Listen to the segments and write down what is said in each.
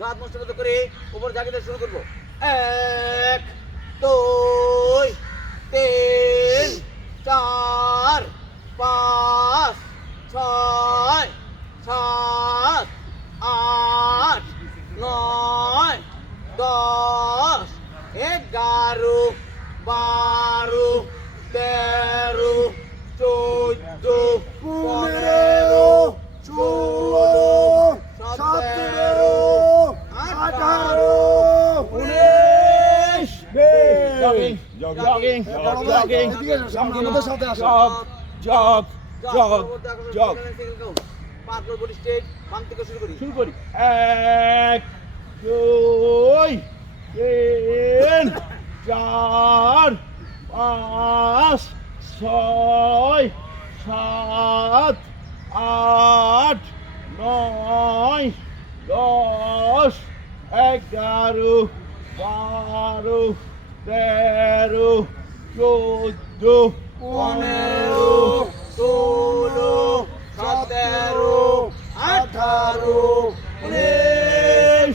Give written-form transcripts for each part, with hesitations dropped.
হাত মুষ্টিবদ্ধ করে উপর জাগিতে শুরু করবো। 1 2 3 4 5 6 7 8 9 10 11 12 13 14 15 16 17 18 19 Jogging, jogging, jogging, আমাদের সাথে আসো। jog, jog, jog. 5 নম্বর বডি স্ট্রেট বাম থেকে শুরু করি। শুরু করি 1 2 3 4 5 6 7 8 9 10 11 12 13 14 15 16 17 18 19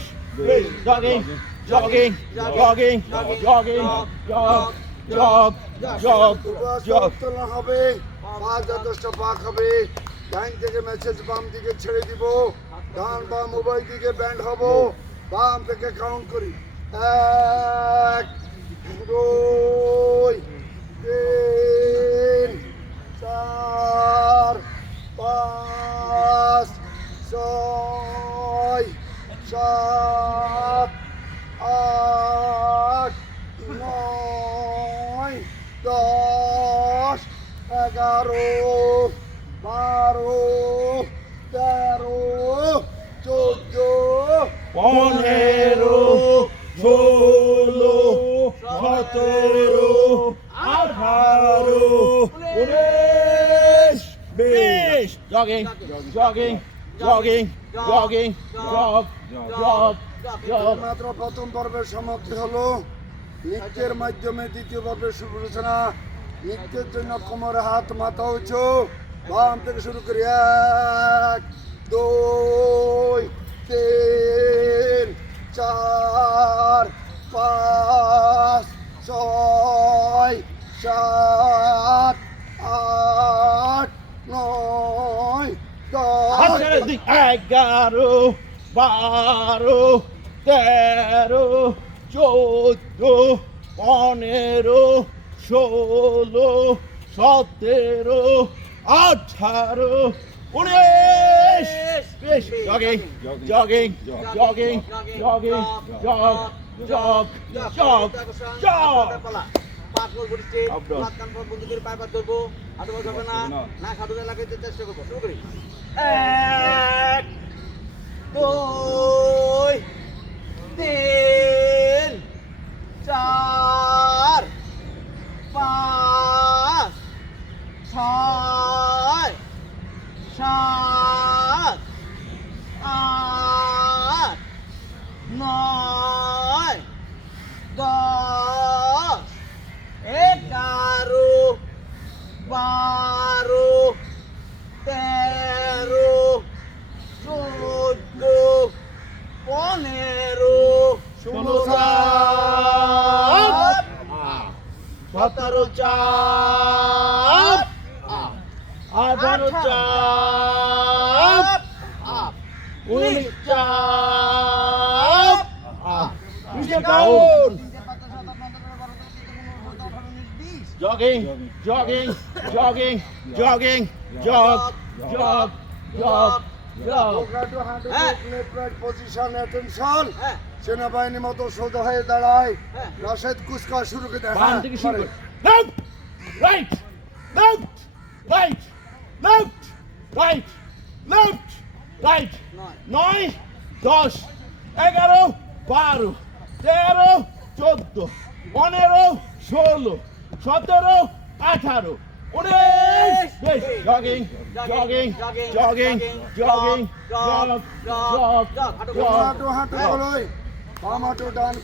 jogging, jogging, jogging, jogging, jog, jog, jog, jog. তোলা হবে, পা যথেষ্ট পাক হবে, ডান থেকে মেসেজ বাম দিকে ছেড়ে দিব, ডান বাম উভয় দিকে ব্যান্ড হব, বাম থেকে কাউন্ট করি 1 2 3 4 5 6 7 8 9 10 11 12 13 14 15 16 17 18 19 20 jogging, jogging, jogging, jogging, jog, jog, jog. মাত্র প্রথম পর্বের সমাপ্তি হলো। নৃত্যের মাধ্যমে দ্বিতীয় পর্বের সূচনা। নৃত্যের জন্য কোমরে হাত মাথা উঁচু, বাম থেকে শুরু করি 1 2 3 4 5 6 7 8 9 10 11 12 13 14 15 16 17 18 19 jogging, jogging, jogging, jogging, jog, jog, jog, jog. 5 নম্বর বডি স্ট্রেট হাত কান পা বন্ধ করে পায়ে পা ধরবো, হাঁটু পা ধরবে না, না সাধুতে লাগাইতে চেষ্টা করবো। শুরু করি 1 2 3 4 5 6 7 8 9 10 11 12 13 14 15 16 17 চাপ 18 চাপ 19 চাপ count jogging, jogging, jogging, jogging, jog, jog, jog, jog. Position attention. সেনাবাহিনীর মতো সোজা হয়ে দাঁড়ায়, রাশেদ কুচকা শুরু করে দেয়। বাম থেকে শুরু করে left, right, left, right, left, right, left, right. 9 10 11 12 13 14 15 16 17 18 19 jogging, jogging, jogging, jogging, jog, jog, jog. হাঁটু হাঁটু বলোই, বাম হাঁটু ডান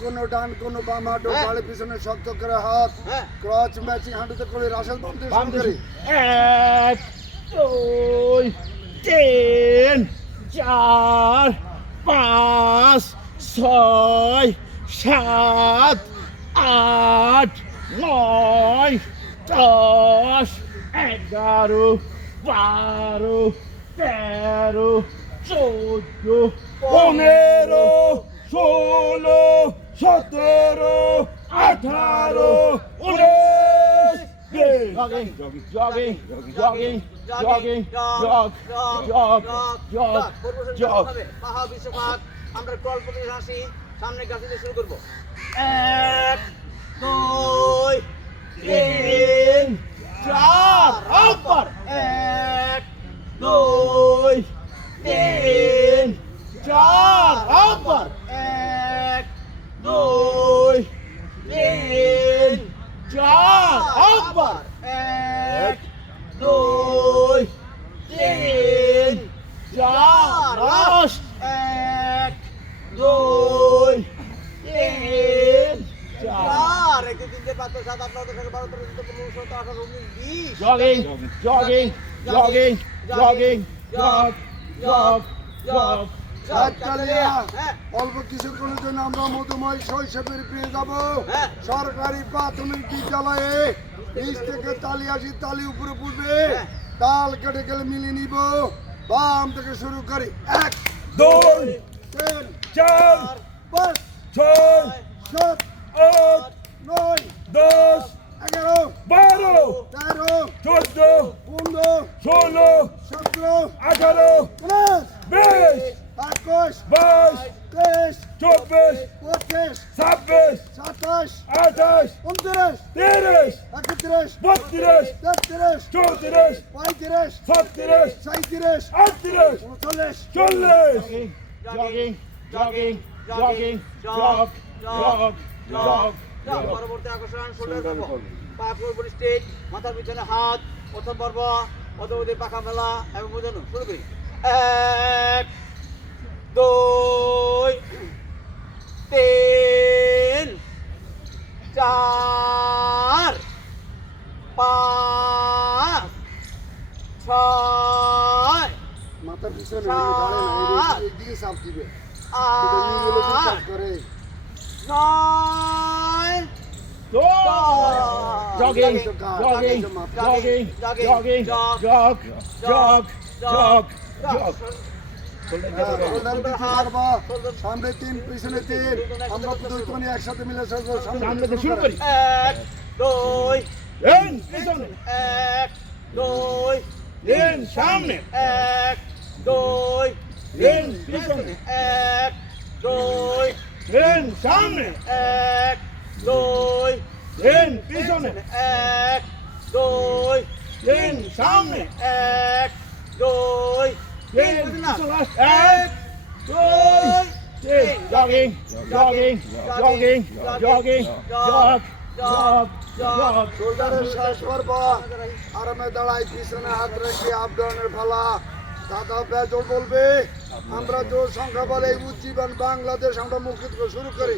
কোনো বাম হাঁটু গালে পিছনে শক্ত করে হাত, ক্রচ ম্যাচিং হাঁটুতে করে রাশেদ বাম থেকে শুরু করি। 1 2 3 4 5 ছয় সাত আট নয় দশ এগারো বারো তেরো চোদ্দ পনেরো ষোলো সতেরো আঠারো উনিশ jogging jogging jogging jogging jog jog jog jog পাহা বিশ্বপাত আমরা কল করে আসি সামনে গাছে দিয়ে শুরু করব 1 2 3 4 upper 1 2 3 4 upper 1 2 3 4 upper 1 2 3 4 last 1 2 3 4 1 2 3 4 5 6 7 8 9 10 11 12 13 14 15 16 17 18 19 20 jogging jogging jogging jogging jog jog jog বাচ্চারা, হ্যাঁ অল্প কিছুক্ষণের জন্য আমরা মধুময় শৈশবের পেয়ে যাব হ্যাঁ। সরকারি প্রাথমিক বিদ্যালয়ে নিচ থেকে তালি আসি তালি উপরে পড়বে হ্যাঁ। তাল কেটে গেলে মিলিয়ে নিব বাম থেকে শুরু করি 1 দুই 3 চার 5 ছয় 7 আট 9 দশ 11 বারো 13 চোদ্দ 15 ষোলো 17 আঠারো 19 বিশ 21 বাইশ 23 চব্বিশ 25 ছাব্বিশ 27 আঠাশ 29 তিরিশ 31 বত্রিশ 33 চৌত্রিশ 35 ছত্রিশ 37 আটত্রিশ 39 চল্লিশ jogging jogging jogging jog jog jog পরবর্তী আকর্ষণ শোল্ডার করব পা পুরোপুরি স্ট্রেট মাথার পিছনে হাত প্রথম পর্ব অধোবধি পাখা মেলা এবং বোঝানো শুরু করি 1 2 3 4 5 6 মাথার পিছনে দাঁড়ায় না এইদিকে চাপ দিবে এটা নিয়ে গেলে কি কাজ করে 9 jogging jogging jogging jogging jog jog jog jog সামনে 3 পিছনে 3 আমরা দুজনে একসাথে মিলে সামনে থেকে শুরু করি 1 2 in পিছনে 1 2 in সামনে 1 2 in পিছনে 1 2 in সামনে 1 2 in পিছনে 1 2 in সামনে 1 2 in পিছনে এক দুই তিন jogging jogging jogging jogging jog jog jog শোল্ডারের শেষ পর্ব আরামে দাঁড়াই পিছনে হাত রেখে আপ ডাউনের ফালা দাদা বেজল বলবে আমরা জোর সংখ্যা বলে উজ্জীবন বাংলাদেশ আমরা মুখে থেকে শুরু করি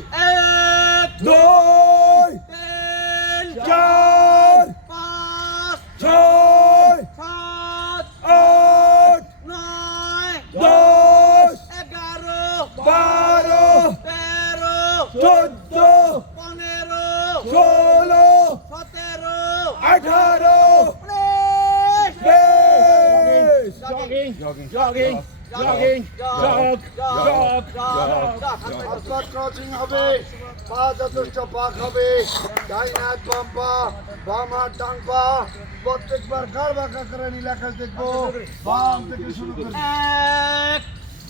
1 দুই 3 চার 5 ছয় 7 আট 9 দশ 11 বারো 13 চোদ্দ 15 ষোলো 17 আঠারো 19 বিশ jogging jogging jogging jog jog jog আপনার ক্রসিং হবে পা যথেষ্ট পাক হবে ডাইন হাত বাম পা বাম হাত ডান পা প্রত্যেকবার কার বাঁকা করে নীলাকাশ দেখবো বাম থেকে শুরু করি 1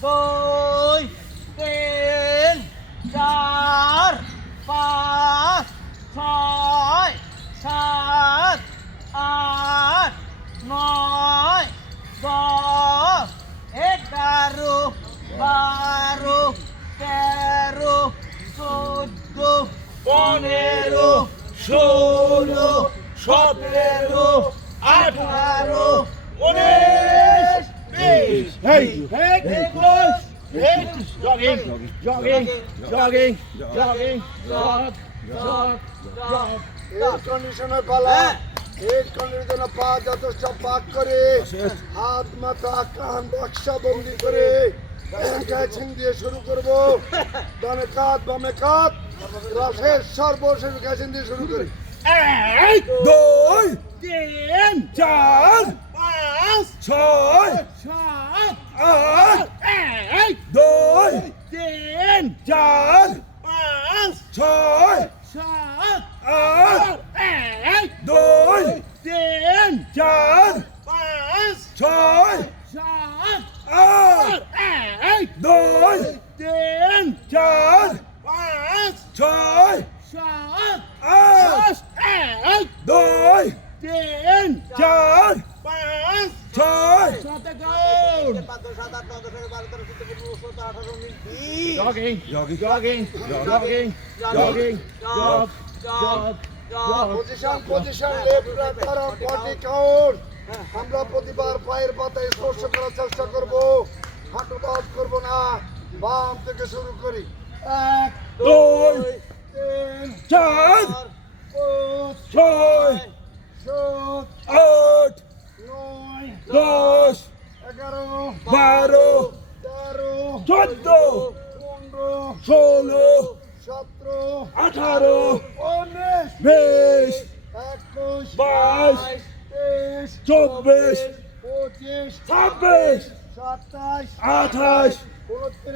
2 3 4 5 6 7 8 9 10 11 12 13 14 পনেরো ষোলো সতেরো আঠারো উনিশ বিশ hey hey close hey jogging jogging jogging jogging jog jog jog এর কন্ডিশনের পালা এর কন্ডিশনের পা যথেষ্ট পাক করে হাত মাথা কান বক্সা বন্দি করে ক্যাচিং দিয়ে শুরু করবো ডানে কাত বামে কাত শেষ সর্বশেষ গ্যাসিন দিয়ে শুরু করি 1 2 3 4 5 6 7 8 1 2 3 4 5 6 7 8 1 2 3 4 5 6 7 8 1 2 3 4 5 6 7 8 1 2 3 4 5 6 7 goal 5 7 8 9 10 11 12 13 14 15 16 17 18 19 jogging jogging jogging jogging jog jog jog position left right আর বডি কাউন্ট আমরা প্রতিবার পায়ের পাতায় স্পর্শ করার চেষ্টা করব হাঁটু বাদ করব না বাম থেকে শুরু করি 1 2 3 4 5 6 7 8 9 10 11 12 13 14 15 16 17 18 19 20 21 22 23 24 25 26 27 28 29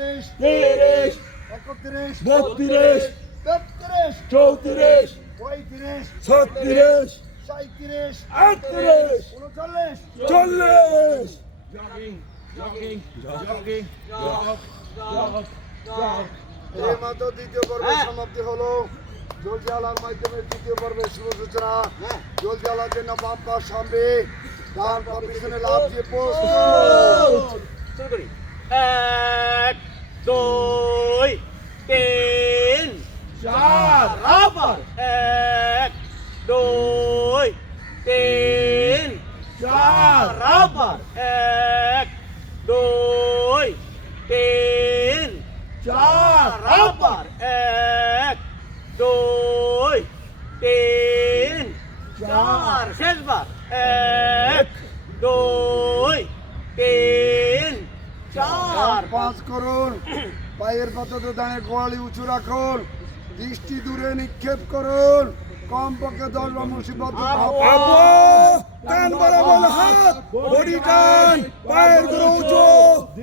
30 31 32 33 34 35 36 37 38 39 40 jogging jogging jogging jog jog jog এই মাত্র দ্বিতীয় পর্বের সমাপ্তি হলো জলজালার মাধ্যমে তৃতীয় পর্বের শুভ সূচনা জলজালার জন্য বাম পা সামনে ডান পা পিছনে লাফ দিয়ে পোস্ট শুরু করি 1 2 3 4 আবার 1 2 3 4 আবার 1 2 3 4 আবার 1 2 3 4 শেষবার 1 2 3 4 পাঁচ করুন পায়ের পাতাতে দাঁড়িয়ে গোয়ালি উঁচু রাখুন দৃষ্টি দূরে নিক্ষেপ করুন কমপক্ষে 10 বার মুসিবত আবু কান বরাবর হাত বডি টান পায়ের গুলো উঁচু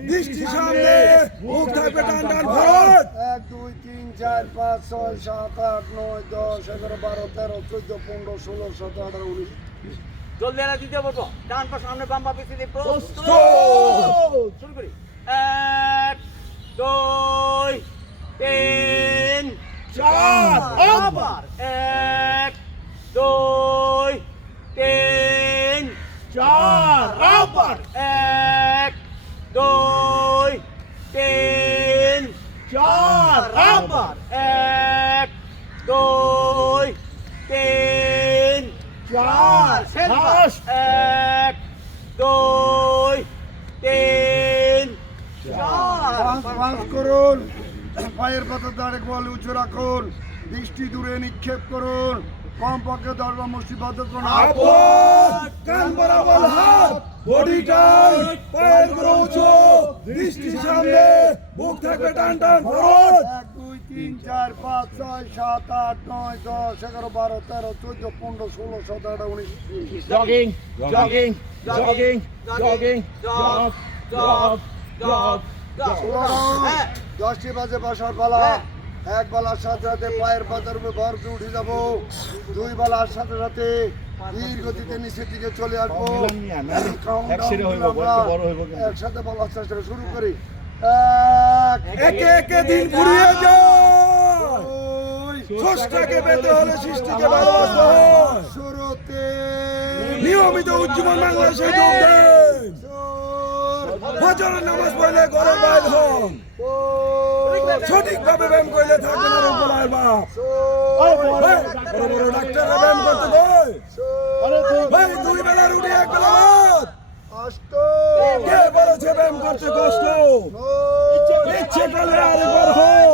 দৃষ্টি সামনে মুখ থাকবে টান টান ভরত 1 2 3 4 5 6 7 8 9 10 11 12 13 14 15 16 17 18 19 জলদি এলা দ্বিতীয় পর্ব ডান পা সামনে বাম পা পিছনে প্রস্তুত শুরু করি 1 2 3 4 আবার 1 2 3 4 আবার 1 2 3 4 আবার 1 2 3 4 শেষ 1 2 3 4 পাঁচ করুন পায়ের পাতা দাঁড়িয়ে গোয়ালি উঁচু রাখুন দৃষ্টি দূরে নিক্ষেপ করুন কমপক্ষে 10 বার মুসিবত করুন আবু কান বরাবর হাত বডি টান পায়ের গুলো উঁচু দৃষ্টি সামনে মুখ থাকবে টান টান Bharat 1 2 3 4 5 6 7 8 9 10 11 12 13 14 15 16 17 18 19 jogging jogging jogging jogging jog jog jog হ্যাঁ 10টি বাজে বাসার পালা এক বেলার সাথে সাথে পায়ের পাতার উপরে ভর দিয়ে উঠে যাবো দুই বেলার সাথে সাথে ধীর গতিতে নিচের দিকে চলে আসবো একসাথে বলার চেষ্টা শুরু করি একে একে দিন ফুরিয়ে যায় স্রষ্টাকে পেতে হলে সৃষ্টিকে ভালোবাসতে হয় শুরুতে নিয়মিত উজ্জীবন বাংলাদেশে যোগ দেন ফজরের নামাজ পড়লে ঘরের বাইর হন সঠিকভাবে ব্যায়াম করলে থাকবে না রোগ বলার বাপ বড় বড় ডাক্তাররা ব্যায়াম করতে কয় ভাই 2 বেলা রুটি 1 বেলা ভাত কে বলেছে ব্যায়াম করতে কষ্ট ইচ্ছে করলে আরেকবার হয়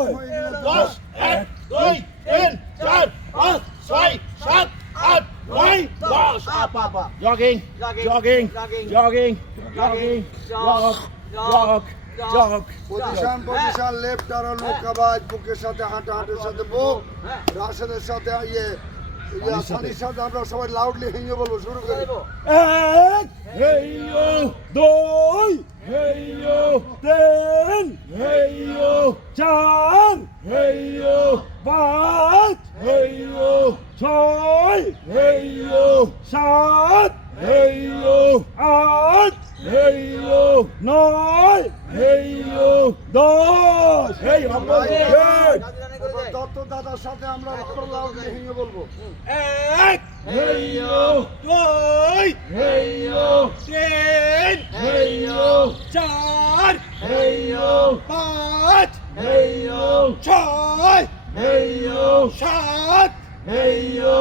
10 1 2 3 4 5 6 7 8 9 10 আপা jogging Jogging, jogging jogging, jogging jogging, jog jog jog position left আর নৌকাবাজ বুকের সাথে হাঁটের সাথে বুক রাশেদের সাথে সানির সাথে আমরা সবাই লাউডলি হেঁয়ে বলবো শুরু করি এক হেইয়ো দুই হেইয়ো তিন হেইয়ো চার হেইয়ো পাঁচ হেইয়ো ছয় হেইয়ো সাত হেইয়ো আট হেইয়ো নয় হেইয়ো দশ হেই দত্ত দাদার সাথে আমরা লাউডলি হেঁয়ে বলবো এক হেইয়ো দুই হেইয়ো তিন হেইয়ো চার হেইয়ো পাঁচ হেইয়ো ছয় হেইয়ো সাত হেইয়ো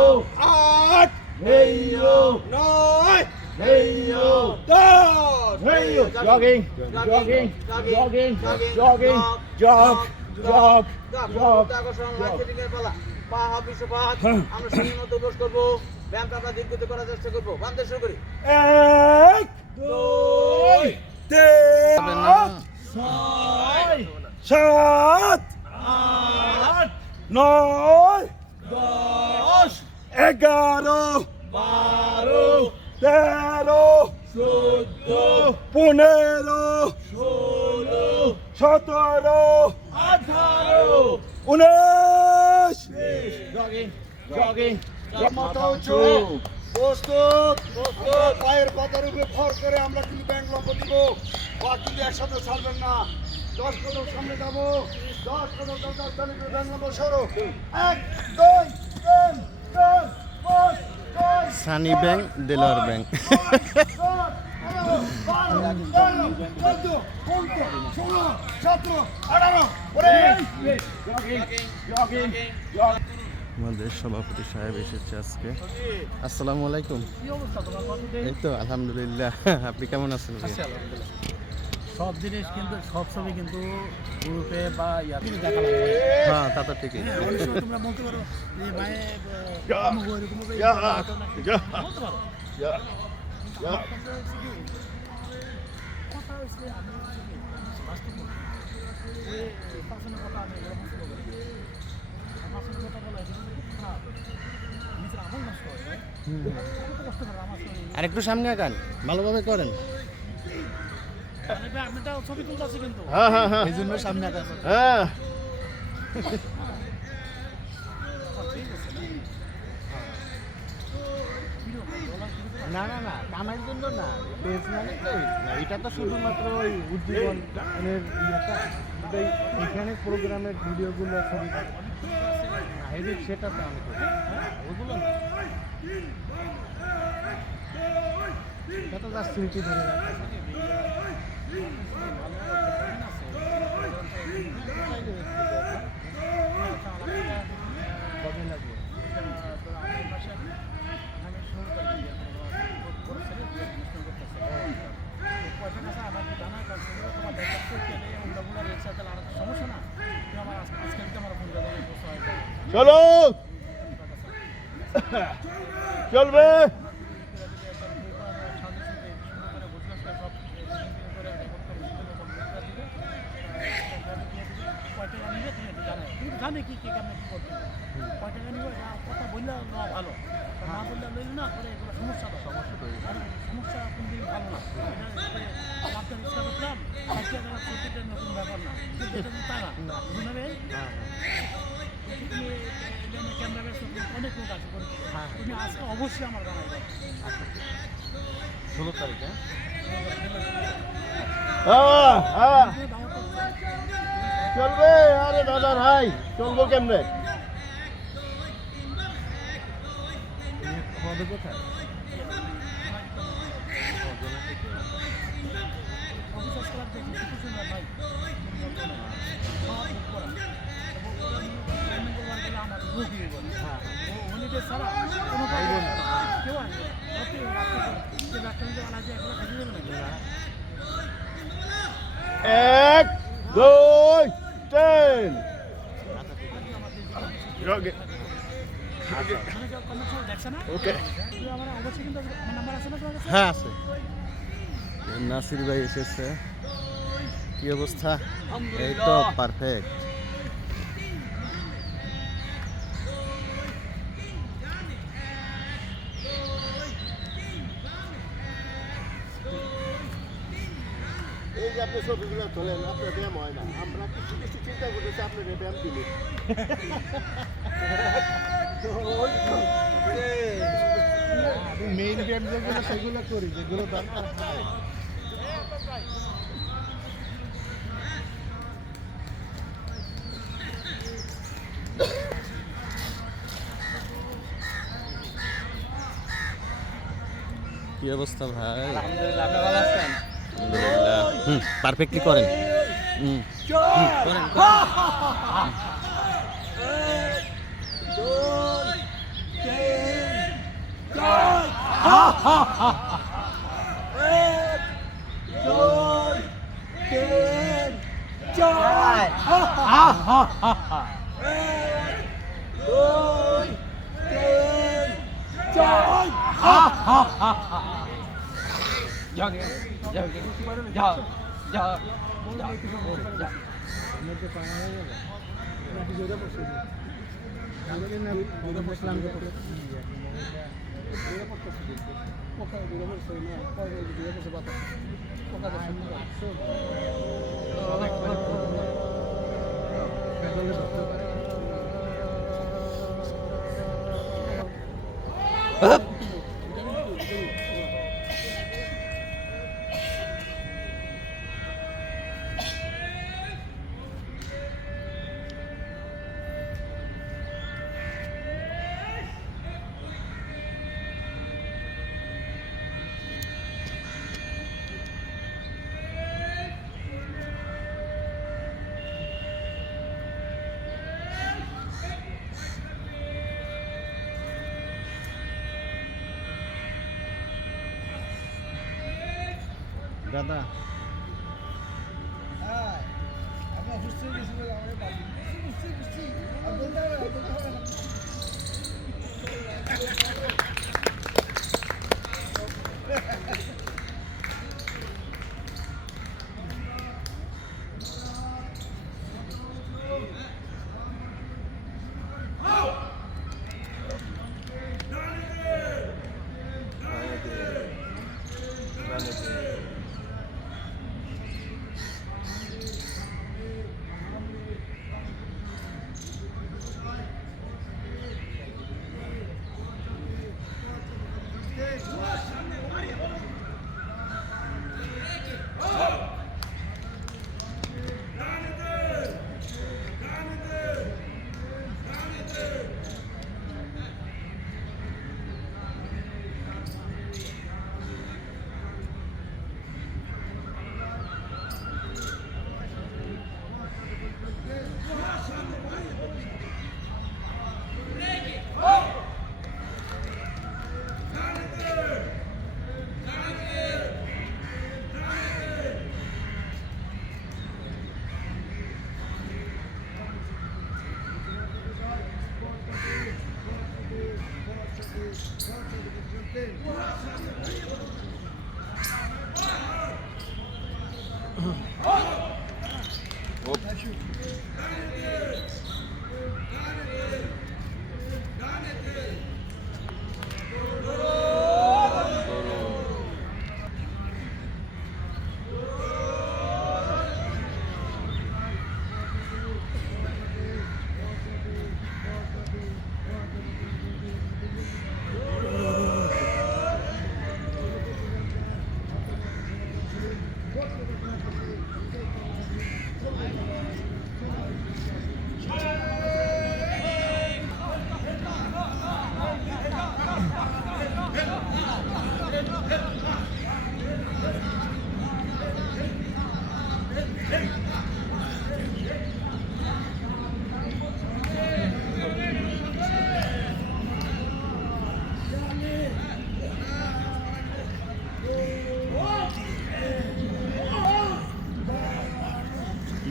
আট হেইয়ো নয় হেইয়ো দশ হেইয়ো jogging jogging jogging jogging jog jog jog পা হাফ বিশ্বপাত আমরা সঙ্গে মতো দোষ করবো ব্যায়ামটা আমরা দীর্ঘত করার চেষ্টা করবো বামতে শুরু করি এক দুই তিন ছয় সাত আট নয় দশ এগারো বারো তেরো চোদ্দ পনেরো ষোলো সতেরো আঠারো উনিশ জগিং জগিং মাথা উঁচু প্রস্তুত পায়ের পাতার উপরে ভর করে আমরা কিন্তু ব্যান্ড লম্ব দিব পা কিন্তু একসাথে ছাড়বেন না 10 কদম সামনে যাবো 10 কদম 10 তালিকা ব্যান্ড লম্ব সরো 1 2 3 4 5 6 সানি ব্যাংক দেলোয়ার ব্যাংক 12 আমাদের সভাপতি সাহেব এসেছে আজকে। আসসালামু আলাইকুম। এই তো আলহামদুলিল্লাহ, আপনি কেমন আছেন? সব জিনিস কিন্তু সব ছবি কিন্তু গ্রুপে বা ইয়াতে দেখা লাগে। হ্যাঁ, তা তো ঠিকই। অবশ্যই তোমরা বলতে পারো যে ভাই আমগো এরকম বলতে পারো। কথা হচ্ছে আমি বাস্তব যে পাশনের কথা আমি এগুলো বুঝতে পারি। পাশনের কথা বলা এটা খারাপ। নিজের আমল নষ্ট হয়। কত কষ্ট করে আমার আর একটু সামনে আগান, ভালোভাবে করেন। আমি তো ছবি তুলতেছি কিন্তু হ্যাঁ হ্যাঁ হ্যাঁ, এই জন্য সামনে আগান। হ্যাঁ না না না, কামাইয়ের জন্য না, পেজ মানে না, এটা তো শুধুমাত্র ওই উজ্জীবনের ইয়েটা, এখানে প্রোগ্রামের ভিডিওগুলো ছবি সেটা তো আমি করি, ওগুলো না, এটা তো জাস্ট স্মৃতি ধরে রাখা। কবে লাগবে? চলো চলবে জানে কি কেমন কি করতে কয় টাকা নিব কথা বললে ভালো না বললে লইল না করে এগুলো সমস্যা তো সমস্যা কোন দিন ভালো না আপনার ইচ্ছা করলাম একটা টাকা ছুটিটা নতুন ব্যাপার না কিন্তু এটা তারা বুঝবে ক্যামেরা অনেক লোক আছে তুমি আজকে অবশ্যই আমার জানাই 16 তারিখে চলবে। আরে দাদা ভাই চলবো কেমনে? হবে কোথায়? এক দুই তিন ওকে। হ্যাঁ আছে, নাসির ভাই এসেছে। কি অবস্থা? এই তো পারফেক্ট। এই যে আপনি ছবিগুলো তোলেন, আপনার ব্যায়াম হয় না। আমরা কিছু কিছু চিন্তা করতেছি আপনার ব্যায়াম দিলে। মেইন গেম যেগুলো সেগুলো করি, যেগুলো দরকার। কি অবস্থা ভাই? আলহামদুলিল্লাহ, আপনি ভালো আছেন? আলহামদুলিল্লাহ। পারফেক্টলি করেন। করেন। যাও যাও যাও যাও যাও। দাদা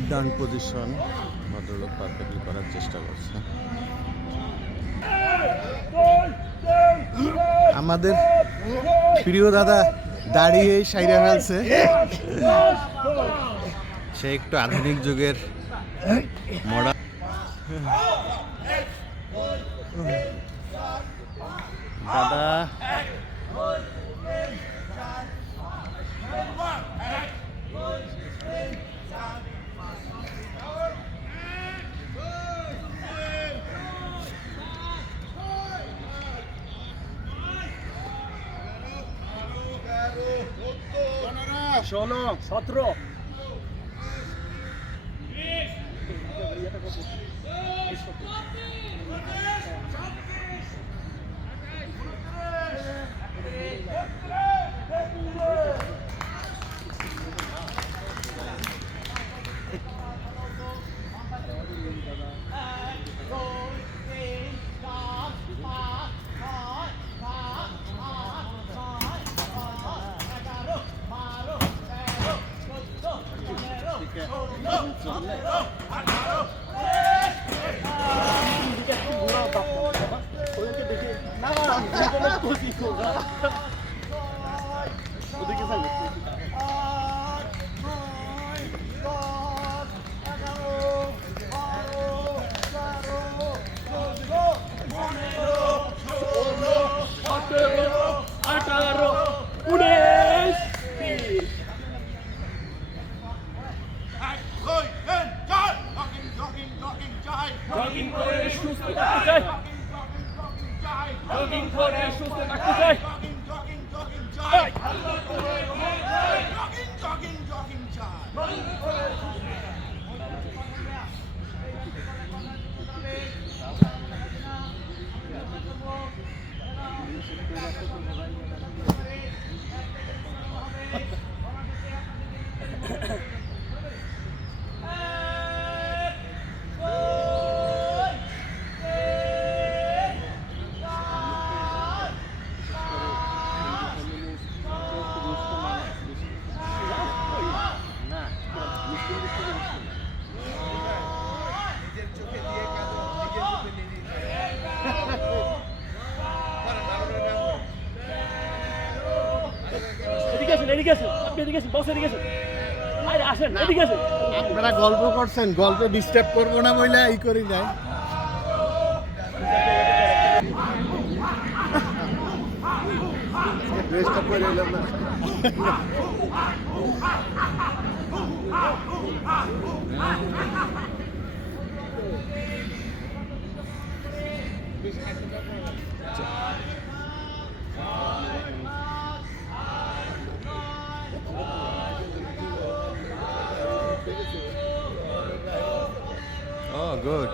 ডান পজিশন ভদ্রলোক পারফেক্টলি করার চেষ্টা করছে। আমাদের প্রিয় দাদা দাঁড়িয়ে সাইরা ফেলছে, সে একটু আধুনিক যুগের মডার্ন দাদা ষোলো 17 আপনারা গল্প করছেন, গল্পে ডিস্টার্ব করবো না বলে এই করি নাই। ড্রেসটা পরে এলাম না Oh, good.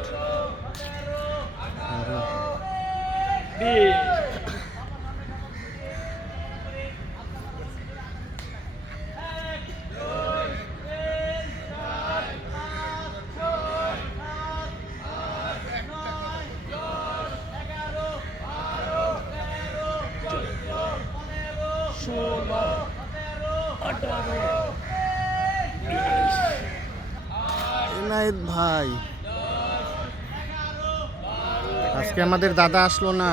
এনায়েত ভাই, আজকে আমাদের দাদা আসলো না।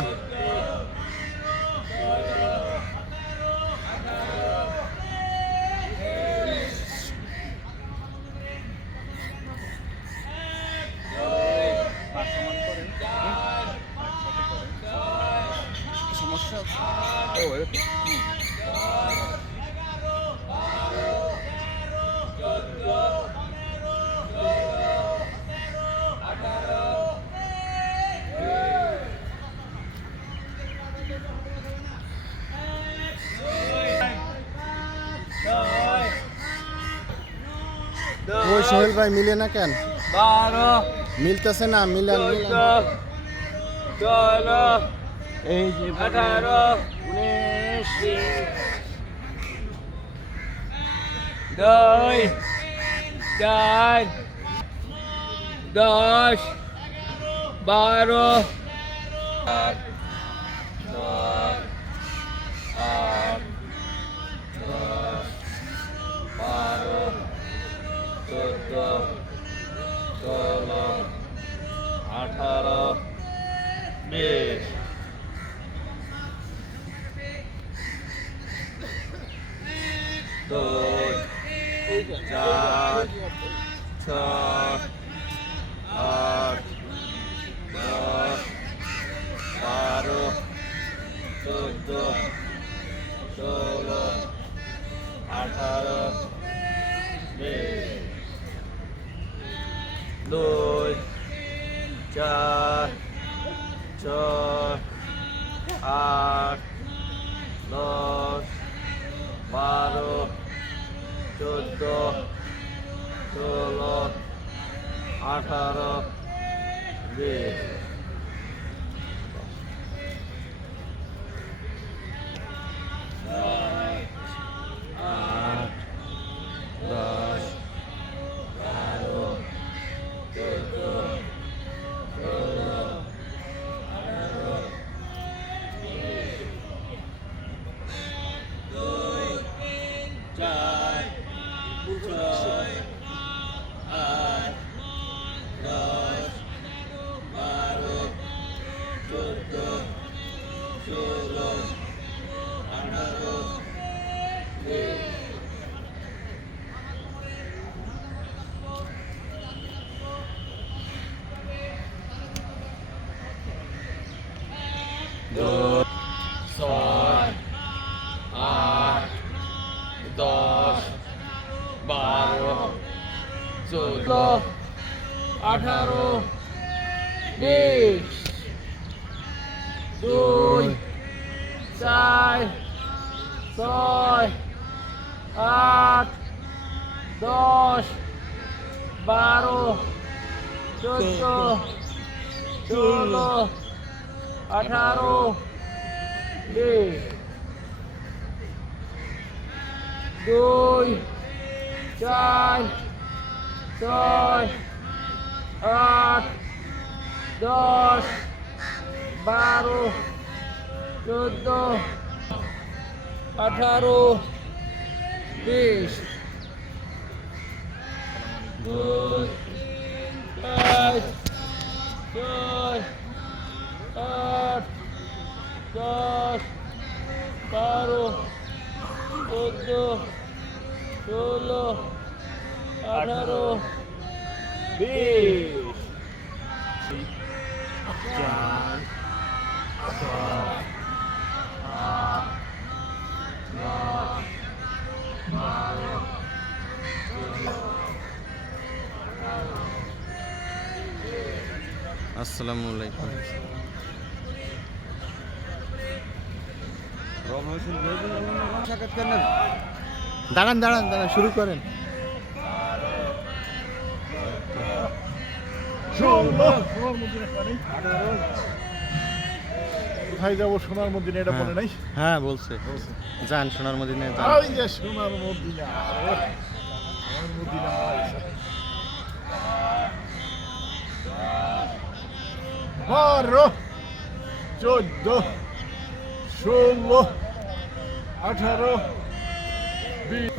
ওই সোহেল ভাই মিলে না কেন? 12 মিলতেছে না, মিলান মিলান। 16 এই যে 18 19 2 4 10 12 4 ছয়, আট, দশ, 12, 14, 16, 18, 20, 2, 4, 6, 8, 10, 12, 14, 16, 18, 20. ছয়, আট, 10, 12, 14, 18, 20, 2, 4, 6, 8, 10, 12, 14, 16, 18, 20, 2, 4, 6, 8, 10, 12, 14, 18, 20, 2, 4, 6, 8, 10, 12, 14, 16, 18, 20. আসসালামু আলাইকুম। দাঁড়ান দাঁড়ান দাঁড়ান, শুরু করেন। কোথায় যাবো? সোনার মদিনা, এটা বলে নাই? হ্যাঁ বলছে, যান সোনার মদিনায় যান। ওই যে সোনার মদিনা, সোনার মদিনা। 12, 14, 16, 18, 20.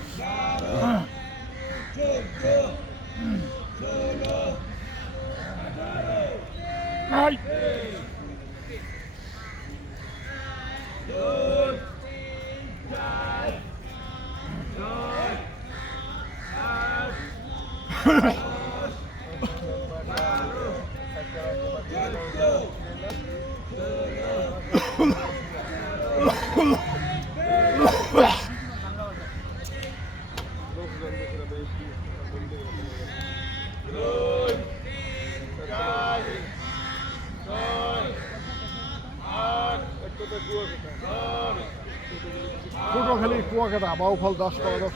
পটুয়াখালী কুয়াকাটা বাউফল 10 টাকা 10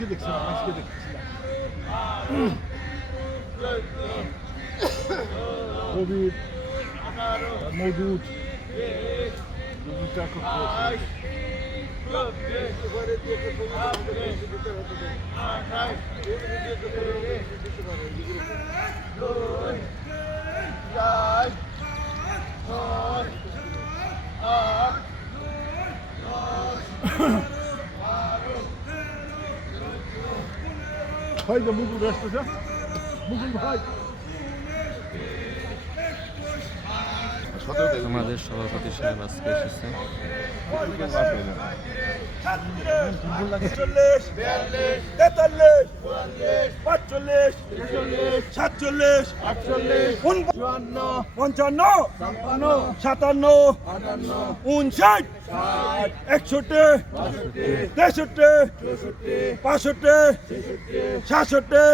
মানুষকে দেখছিলাম কবির মজুদ ভাই যে মুকুল আসতেছে মুকুল ভাই আমাদের সভাপতি সাহেব আজকে এসেছে। চল্লিশ, তেতাল্লিশ, পাঁচচল্লিশ, সাতচল্লিশ, চুয়ান্ন, পঞ্চান্ন, সাতান্ন, 59, 61, 63, 65, 66, 69,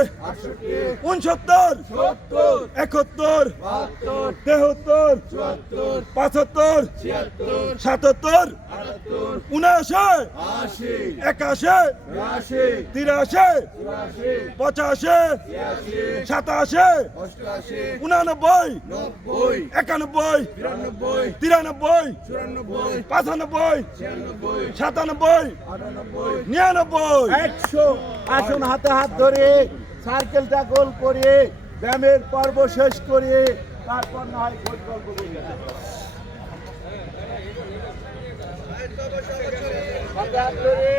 71, 73, 75, 77, 79, 81, 83, 85, 87, 89, 91, 93, 95, 97, 99, 100 আসুন হাতে হাত ধরে সার্কেলটা গোল করে ব্যায়ামের পর্ব শেষ করে তারপর না হয় খোঁজ গল্প করি। হাতে হাত ধরে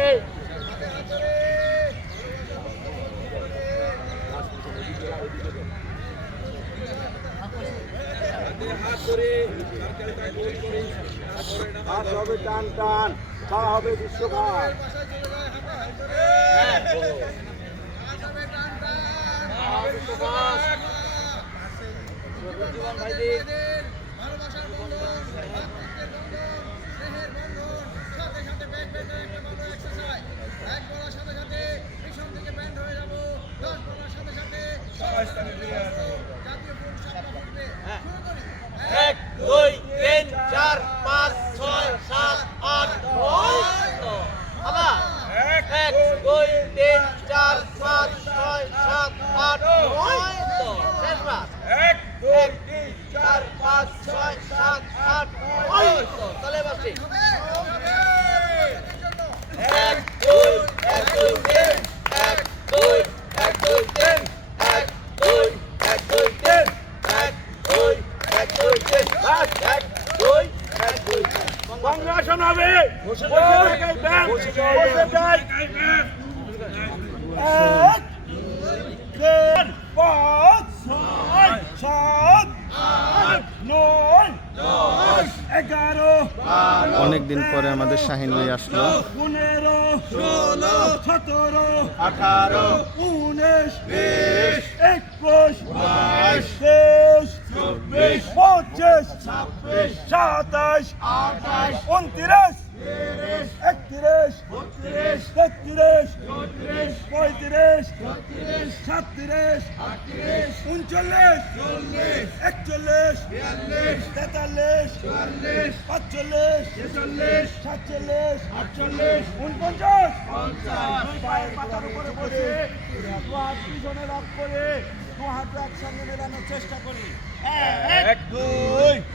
হাত হবে টান টান, খাওয়া হবে বিশ্বকাপ। এক দুই তিন চার পাঁচ ছয় সাত আট নয় আবার এক দুই তিন চার পাঁচ ছয় সাত আট নয় শেষ মাস এক দুই তিন চার পাঁচ ছয় সাত আট নয় তাহলে বাসি এক দুই তিন এক দুই তিন এক দুই তিন এক দুই কংগ্রেশন হবে বসে যাই 1 2 5 6 7 8 9 10 11 অনেকদিন পরে আমাদের শাহিন ভাই আসলো। 15 16 17 18 19 20 21 22 23 25 26 27 28 29 31 32 33 34 35 37 39 40 41 43 44 45 46 47 48 49 50 পায়ের পাতার উপরে বসে দু হাত পিছনে রাখ করে দু হাত একসঙ্গে মেলানোর চেষ্টা করি 1 2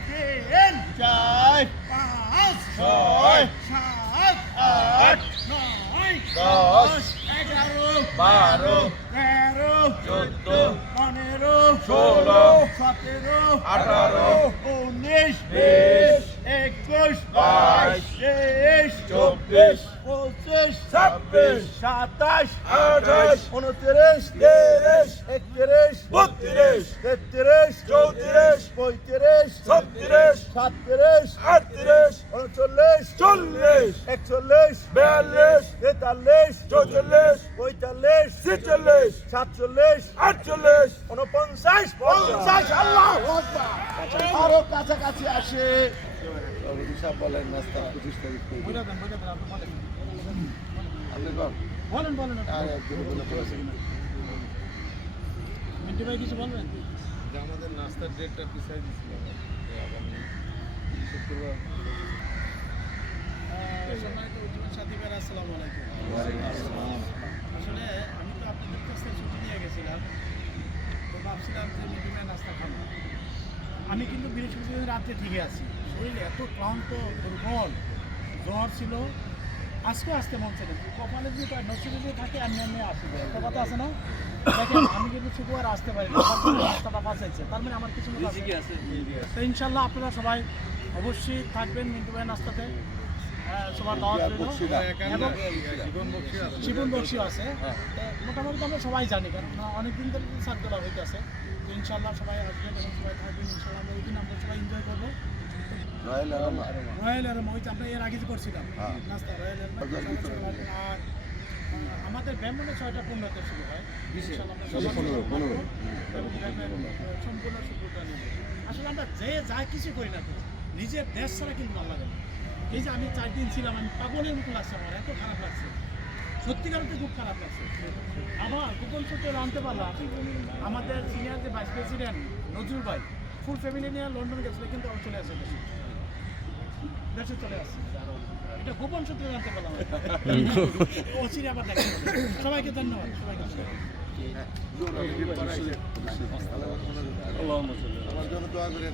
3 4 5 6 7 8 9 10 11 12 13 14 15 16 17 18 19 20 21 22 23 25 26 27 28 29 30 31 32 33 34 35 36 37 38 39 40 41 42 43 44 45 46 47 48 49 50 আল্লাহু আকবার আরো কাছাকাছি আসে সব বলেন নাস্তা 25 তারিখ বলেন মিন্টু ভাই কিছু বলবেন? আমাদের নাস্তার ডেটটা পিছাই দিচ্ছিল আগামী শুক্রবার সম্মানিত উজ্জ্বল সাথী ভাইরা, আসসালামু আলাইকুম। আসলে আমি তো আপনাদের কাছে ছুটি নিয়ে গেছিলাম, তো ভাবছিলাম যে মিডিয়ামে নাস্তা খাবো। আমি কিন্তু বৃহস্পতিবার রাত্রে ঠিকই আছি, শরীর এত ক্লান্ত দুর্বল, জ্বর ছিল, আজকে আসতে মন ছিল, কপালে যদি নসিবে যদি থাকে আমি আসি। একটা কথা আছে না, দেখেন আমি কিন্তু শুক্রবার আসতে পারি না, রাস্তাটা বাঁচাইছে, তার মানে আমার কিছু আছে। তো ইনশাল্লাহ আপনারা সবাই অবশ্যই থাকবেন মিন্টু ভাইয়ের নাস্তাতে, সবার দাওয়াত রইল। এবং জীবন বক্সি আছে, তো মোটামুটি আমরা সবাই জানি, কারণ অনেকদিন ধরে সাত দেওয়া হইতেছে। তো ইনশাল্লাহ সবাই আসবেন এবং সবাই থাকবেন, ইনশাল্লাহ আমরা ওই দিন আমরা সবাই এনজয় করবো। রয়্যাল এরম ওই যে আমরা এর আগে যে করছিলাম নাস্তা রয়্যাল এরম। আর আমাদের ব্যায়ামটা 6:15 শুরু হয়, ইনশাল্লাহ আমরা সবাই সম্পূর্ণ শুক্রটা নেব। আসলে আমরা যে যা কিছু করি না তো নিজের দেশ ছাড়া কিন্তু ভালো লাগে না। এই যে আমি 4 দিন ছিলাম, আমি পাগলের মতো লাগছে, আমার এত খারাপ লাগছে, সত্যিকার খুব খারাপ লাগছে। আবার গোপন সূত্রে জানতে পারলাম আমাদের সিনিয়র যে ভাইস প্রেসিডেন্ট নজরুল ভাই ফুল ফ্যামিলি নিয়ে লন্ডন গেছিল, কিন্তু আবার চলে আসে দেশে চলে আসছে। এটা গোপন সূত্রে জানতে পারলাম, অচিরে আবার দেখা যাবে। সবাইকে ধন্যবাদ, সবাইকে আমার জন্য দোয়া করেন।